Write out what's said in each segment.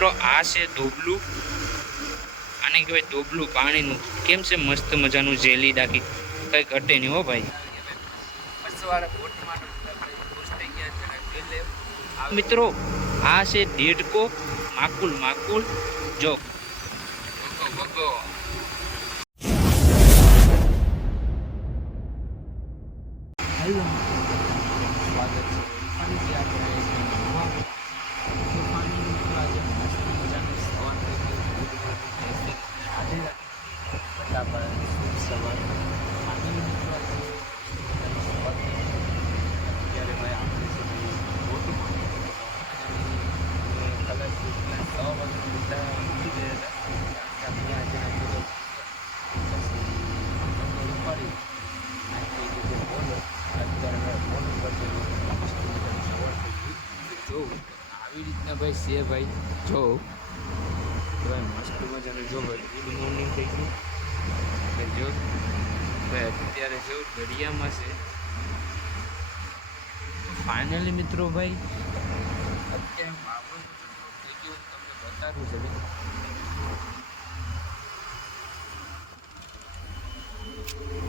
મિત્રો આ છે ધોબલું, આને કહેવાય ધોબલું પાણીનું. કેમ છે મસ્ત મજાનું જેલી ડાકી, કંઈ ઘટે નહીં હો ભાઈ. મિત્રો આ છે દેડકો, માકુલ માકુલ જો વગો. આવી રીતના ભાઈ છે ભાઈ જો ભાઈ મસ્ત મજાનું જો ભાઈ ગુડ મોર્નિંગ થઈ ગયું જો ભાઈ અત્યારે જો દરિયામાં છે. ફાઇનલી મિત્રો ભાઈ અત્યારે વાવડો થઈ ગયો તમને બતાડું છે ભાઈ.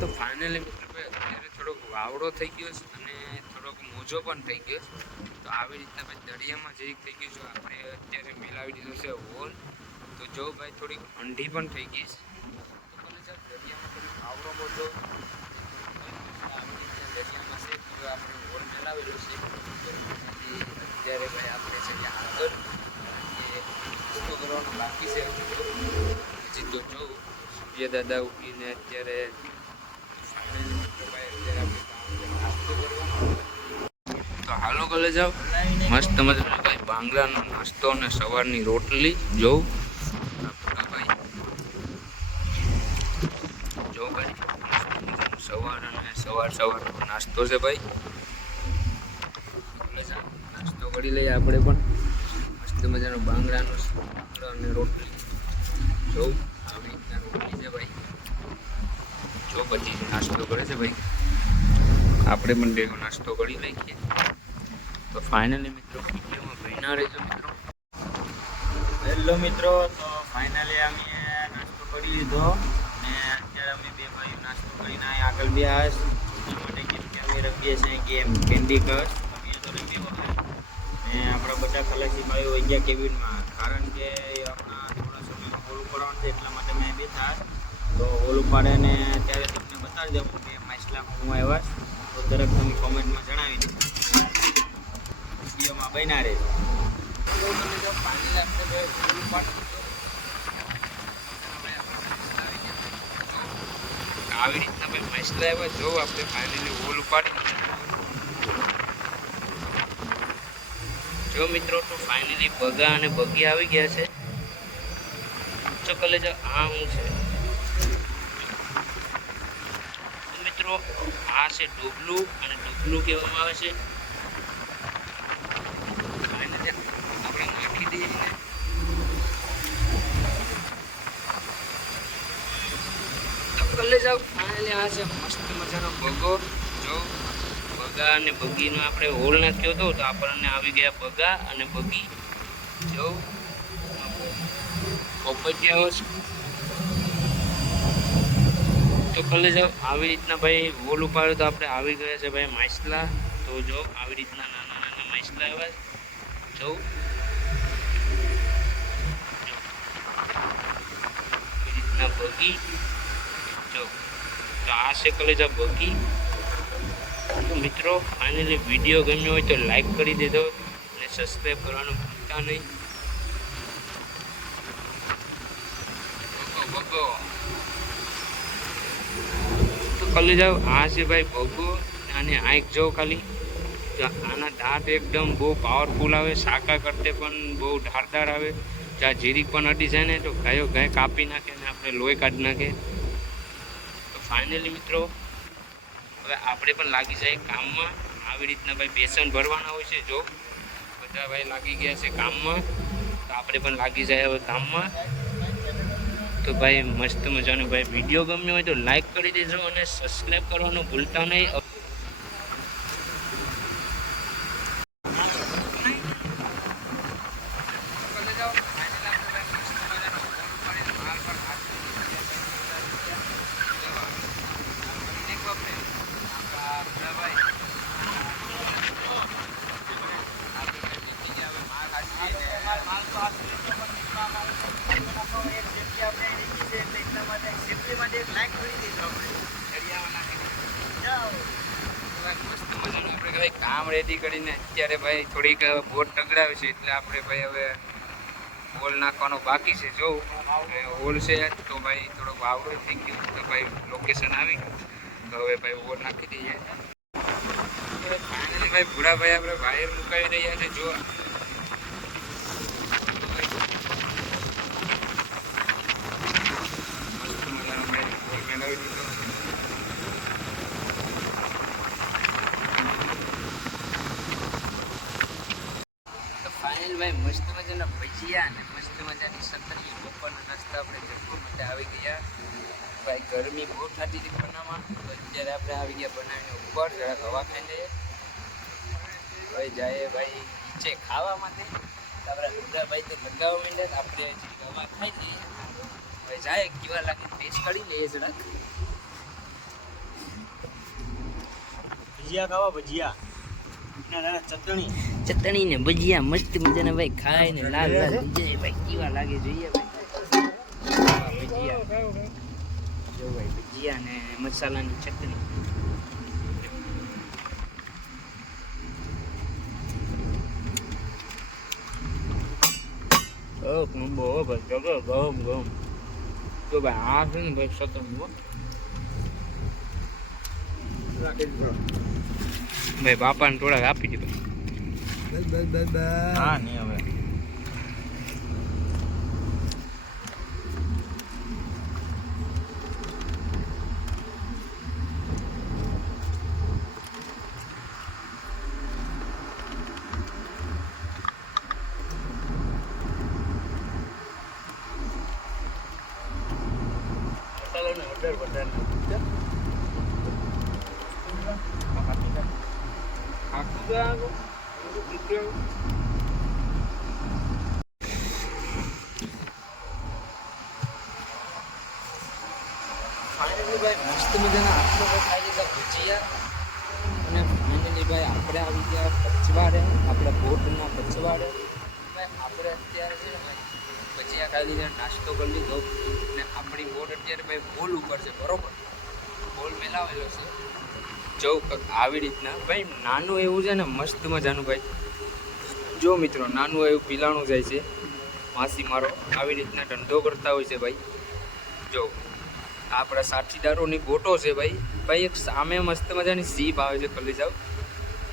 તો ફાઇનલી મિત્રો ભાઈ અત્યારે થોડોક વાવડો થઈ ગયો છે અને થોડોક મોજો પણ થઈ ગયો છે. તો આવી રીતના ભાઈ દરિયામાં જરીક થઈ ગયું છે. આપણે અત્યારે મેલાવી દીધો છે હોલ. તો જો ભાઈ થોડીક ઠંડી પણ થઈ ગઈ છે. તો ભલે ચાલ દરિયામાં થોડીક વાવડો મોજો દરિયામાં છે તો આપણે હોલ મેલાવેલો છે. અત્યારે ભાઈ આપણે છે આગળ રસ્તો કરવાનો બાકી છે. હજી તો જો સૂર્ય દાદા ઉગીને અત્યારે તો હાલો ગલે જાવ મસ્ત મજાનો ભાઈ બાંગલાનો નાસ્તો અને સવારની રોટલી જોઉં ભાઈ જો ભાઈ સવાર અને સવાર નાસ્તો છે ભાઈ. નાસ્તો કરી લઈએ આપણે પણ મસ્ત મજાનો બાંગડાનો અને રોટલી જોઉં આવી રીતના રોટલી છે ભાઈ. જો પછી નાસ્તો કરે છે ભાઈ, આપણે પણ ભેગો નાસ્તો કરી લઈએ. તો ફાઇનલી મિત્રો વિડીયોમાં બન્યા રહેજો મિત્રો. હેલો મિત્રો, તો ફાઇનલી અમે નાસ્તો કરી લીધો ને અત્યારે અમે બે ભાઈ નાસ્તો કરીને આગળ બે આસ માટે કેમ કે અમે રમીએ છીએ ગેમ કેન્ડી ક્રશ. અમે તો રમીએ ને આપણા બધા ખલાસી ભાઈઓ હોય ગયા કેબિનમાં, કારણ કે આપણા થોડા સમયમાં હોલ ઉપાડવાનું છે એટલા માટે મેં બેઠા. તો હોલ ઉપાડે ને ત્યારે તમને બતાવી દઉં કે માછલામાં હું આવ્યા તો દરેક તમે કોમેન્ટમાં જણાવી દો. વિડીયોમાં બન્યા રહે. આવી રીતના ભાઈ માછલા આવ્યા જો આપણે ફાઇનલી હોલ ઉપાડી જો મિત્રો. તો ફાઇનલી બગા અને બગી આવી ગયા છે. તો કલે જો આ હું છે મિત્રો, આ છે ડોબલું અને ડોબલું કહેવામાં આવે છે. આપણે નાખી દઈએ ને તો કલે જાવ. ફાઇનલી આ છે મસ્ત મજાનો બગો જો બગા અને બગીનો આપણે હોલ નાખ્યો હતો તો આપણને આવી ગયા બગા અને બગી જો પોપટિયાઓ છે. તો કલે જાવ આવી રીતના ભાઈ હોલ ઉપાડ્યો તો આપણે આવી ગયા છે ભાઈ માછલા. તો જો આવી રીતના નાના નાના માછલા આવ્યા જો આવી રીતના બગી જો. તો આ છે કલે જાવ બગી. તો મિત્રો ફાઇનલી વિડીયો ગમ્યો હોય તો લાઈક કરી દેજો અને સબસ્ક્રાઈબ કરવાનું ભૂલતા નહીં. બગો તો કલે જાવ આ છે ભાઈ બગો. અને આંખ જો ખાલી આના દાંત એકદમ બહુ પાવરફુલ આવે, શાકા કરતે પણ બહુ ધારદાર આવે. જ્યાં જીરીક પણ અડી જાય ને તો ગાયો ગાય કાપી નાખે ને આપણે લોહી કાઢી નાખે. તો ફાઇનલી મિત્રો હવે આપણે પણ લાગી જાય કામમાં. આવી રીતના ભાઈ બેસન ભરવાના હોય છે જો બધા ભાઈ લાગી ગયા છે કામમાં. તો આપણે પણ લાગી જાય હવે કામમાં. તો ભાઈ મસ્ત મજાનો ભાઈ વિડીયો ગમ્યો હોય તો લાઈક કરી દેજો અને સબસ્ક્રાઈબ કરવાનું ભૂલતા નહીં. હાલ તો આ સુરેશનો પણ મિત્રમાં એક જગ્યા આપણે રીકી છે એટલે એટલા માટે સેફટી માટે એક લાઈક કરી દઈશું આપણે દરિયામાં નાખી જાઓ. મસ્ત મજાનું આપણે ભાઈ કામ રેડી કરીને અત્યારે ભાઈ થોડીક બોટ ટગડાવી છે એટલે આપણે ભાઈ હવે હોલ નાખવાનો બાકી છે. જો હોલ છે તો ભાઈ થોડોક વાવડો થઈ ગયો તો ભાઈ લોકેશન આવી તો હવે ભાઈ હોલ નાખી દઈએ. ફાઇનલી ભાઈ ભૂરાભાઈ આપણે વાયર મુકાવી રહ્યા છે. જો મસ્ત મજાનો ભાઈ હોલ મેળવી દીધો. ફાઇનલ ભાઈ મસ્ત મજાના ભજીયા અને મસ્ત મજાની સતરી બપોરના નાસ્તા આપણે જમવા માટે આવી ગયા. ભાઈ ગરમી બહુ થતી હતી બનાવવા તો અત્યારે આપણે આવી ગયા બનાવીને ઉપર જરાક હવા ખાઈ લઈએ. ભાઈ જાય ભાઈ નીચે ખાવા માટે આપણે બધા ભાઈ તો લગાવવા માંડ્યા આપણે હવા ખાઈ લઈએ. ભાઈ જાય કેવા લાગે ટેસ્ટ કરી લઈએ જરાક. ભજીયા ખાવા ભજીયા ચટણી ને ભજીયા મસ્ત મજાના ભાઈ ખાય ને લાલ લાલ થઈ જાય ભાઈ કેવા લાગે જોઈએ ભાઈ ભજીયા. જો ભાઈ ભજીયા ને મસાલાની ચટણી. બહુ ભાઈ જગો ગમ ગમ. તો ભાઈ આ છે ને ભાઈ સતમ ભાઈ બાપાને થોડાક આપી દીધો. હા નહીં હવે ફાઇનલી ભાઈ મસ્ત મજાના આટલો ખાઈ લીધા ભજીયા અને ફાઇનલી ભાઈ આપણે આવી ગયા પચવાડે આપણા બોટના પચવાડે. ભાઈ આપણે અત્યારે છે ને ભાઈ ભજીયા ખાઈ લીધા નાસ્તો કરી લીધો અને આપણી બોટ અત્યારે ભાઈ હોલ ઉપર છે બરોબર. હોલ મેલાવેલો છે જો આવી રીતના ભાઈ નાનું એવું છે ને મસ્ત મજાનું ભાઈ. જો મિત્રો નાનું એવું પીલાણું જાય છે માસી મારો આવી રીતના ધંધો કરતા હોય છે ભાઈ. જો આપણા સાથીદારોની બોટો છે ભાઈ. ભાઈ એક સામે મસ્ત મજાની સીપ આવે છે કલી જાવ.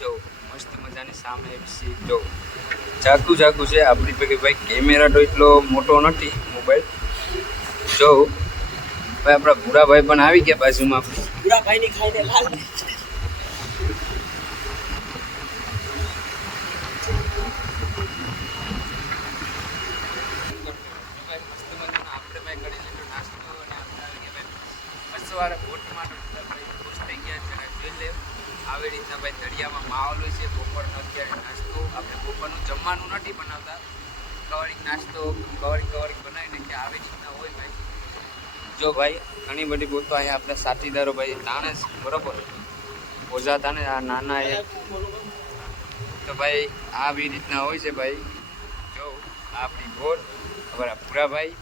જો મસ્ત મજાની સામે સીપ જો જાગું જાગું છે. આપણી પૈકી ભાઈ કેમેરા તો એટલો મોટો નથી મોબાઈલ. જો ભાઈ આપણા ભૂરાભાઈ પણ આવી ગયા બાજુમાં. ભૂરાભાઈની ખાઈને લાલ બોટમાં ખુશ થઈ ગયા છે. જોઈ લે આવી રીતના ભાઈ દરિયામાં માહોલ હોય છે. બપોરનો અત્યારે નાસ્તો આપણે બપોરનું જમવાનું નથી બનાવતા કવરિંગ નાસ્તો કવરિંગ બનાવીને કે આવી રીતના હોય ભાઈ. જો ભાઈ ઘણી બધી બોટો અહીંયા આપણા સાથીદારો ભાઈ તાણે છે બરોબર. ઓઝા તાણે આ નાના એક તો ભાઈ આવી રીતના હોય છે ભાઈ. જો આપણી બોટ અમારા ભૂરાભાઈ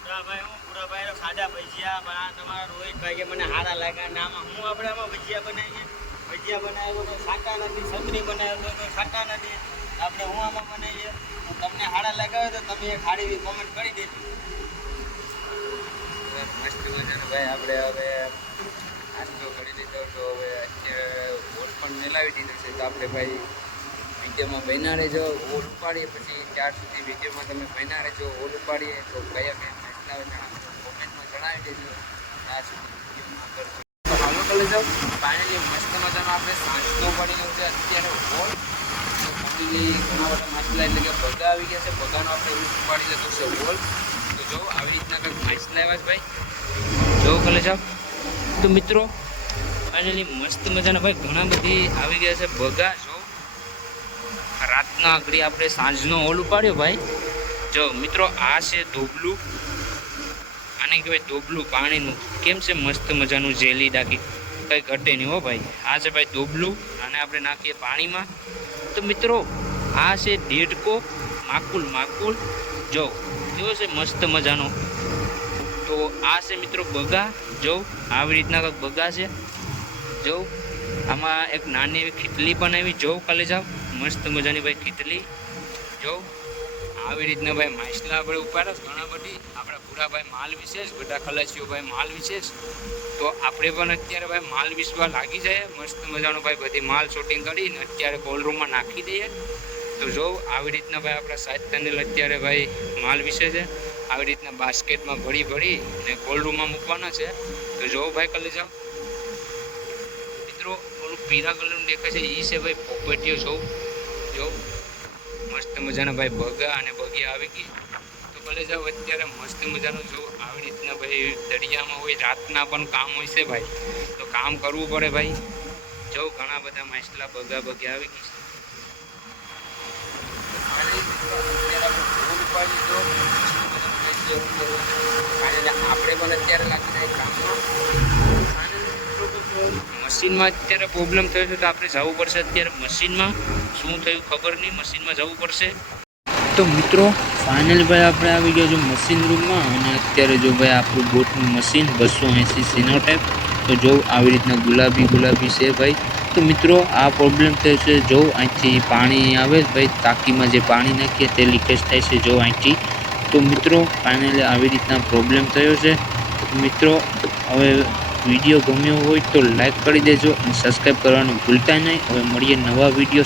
ભૂરાભાઈ ખાધા ભજીયા બના તમારા રોહિતભાઈ કે મને સારા લાગ્યા ને આમાં હું આપણે આમાં ભજીયા બનાવીએ. ભજીયા બનાવ્યો તો ખાટા નથી, સતરી બનાવ્યો તો ખાટા નથી. આપણે હું આમાં બનાવીએ તો તમને સારા લાગ્યા હોય તો તમે એક સારી એવી કોમેન્ટ કરી દેજો. મસ્ત મજાનું ભાઈ આપણે હવે નાસ્તો કરી દીધો તો હવે અત્યારે હોલ પણ મેલાવી દીધો છે. તો આપણે ભાઈ વિડીયોમાં બન્યા રહેજો. હોલ ઉપાડીએ પછી ત્યાર સુધી વિડીયોમાં તમે બન્યા રહેજો. હોલ ઉપાડીએ તો કયા કયા નાસ્તા કોમેન્ટમાં જણાવી દેજો. ત્યાં સુધી વિડીયોમાં કરજો. તો હાલો કરી જાઓ. ફાઇનલી મસ્ત મજાનો આપણે સાંજનો પડી ગયો છે અત્યારે હોલ. તો ફાઇનલી ઘણા બધા માછલા એટલે કે ભગા આવી ગયા છે. ભગાનો આપણે ઉપાડી લીધો છે હોલ. તો જો આવી રીતના કંઈક માછલા આવ્યા છે ભાઈ. જો કરી જાઓ. તો મિત્રો ફાઇનલી મસ્ત મજાના ભાઈ ઘણા બધી આવી ગયા છે ભગા. જો રાતના આગળ આપણે સાંજનો હોલ ઉપાડ્યો ભાઈ. જો મિત્રો આ છે ધોબલું. આને કહેવાય ધોબલું પાણીનું. કેમ છે મસ્ત મજાનું જેલી ડાકી કંઈ ઘટે નહીં હો ભાઈ. આ છે ભાઈ ધોબલું. આને આપણે નાખીએ પાણીમાં. તો મિત્રો આ છે દેડકો માકુલ જો કેવો છે મસ્ત મજાનો. તો આ છે મિત્રો બગા. જો આવી રીતના કંઈક બગા છે. જો આમાં એક નાની એવી ખીટલી પણ આવી. જો કાલે જાઓ મસ્ત મજાની ભાઈ ખીટલી. જો આવી રીતના ભાઈ માછલા આપણે ઉપાડે ઘણા બધી આપણા ભૂરાભાઈ માલ વિશેષ બધા ખલાસીઓ ભાઈ માલ વિશેષ. તો આપણે પણ અત્યારે ભાઈ માલ વિસવા લાગી જાય મસ્ત મજાનો ભાઈ બધી માલ શૂટિંગ કરીને અત્યારે કોલ્ડ રૂમમાં નાખી દઈએ. તો જો આવી રીતના ભાઈ આપણા સાત ટનેલ અત્યારે ભાઈ માલ વિશે છે. આવી રીતના બાસ્કેટમાં ભરી ને કોલ્ડ રૂમમાં મૂકવાના છે. તો જો ભાઈ કાલે જાઓ મિત્રો ઓલું પીળા કલરનું દેખાય છે એ છે ભાઈ પોપટીઓ. જો મસ્ત મજાના ભાઈ બગા અને બગિયા આવી ગઈ. તો ભલે જાઓ અત્યારે મસ્ત મજાનું જો આવી રીતના ભાઈ દરિયામાં હોય રાતના પણ કામ હોય છે ભાઈ. તો કામ કરવું પડે ભાઈ. જો ઘણા બધા માછલા બગા બગિયા આવી ગઈ આપણે પણ અત્યારે લાગી જાય કામમાં. મશીનમાં અત્યારે પ્રોબ્લેમ થયો છે તો આપણે જવું પડશે અત્યારે મશીનમાં. શું થયું ખબર નહીં, મશીનમાં જવું પડશે. તો મિત્રો ફાઇનલ ભાઈ આપણે આવી ગયા જો મશીન રૂમમાં. અને અત્યારે જો ભાઈ આપણું બોટનું મશીન 280 સિનોટાઈપ. તો જો આવી રીતના ગુલાબી છે ભાઈ. તો મિત્રો આ પ્રોબ્લેમ થયો છે. જો અહીંથી પાણી આવે ભાઈ ટાંકીમાં જે પાણી નાખીએ તે લીકેજ થાય છે જો અહીંથી. તો મિત્રો ફાઇનલી આવી રીતના પ્રોબ્લેમ થયો છે. મિત્રો હવે વિડીયો ગમ્યો હોય તો લાઈક કરી દેજો અને સબસ્ક્રાઈબ કરવાનું ભૂલતા નહીં. હવે મળીએ નવા વિડીયો.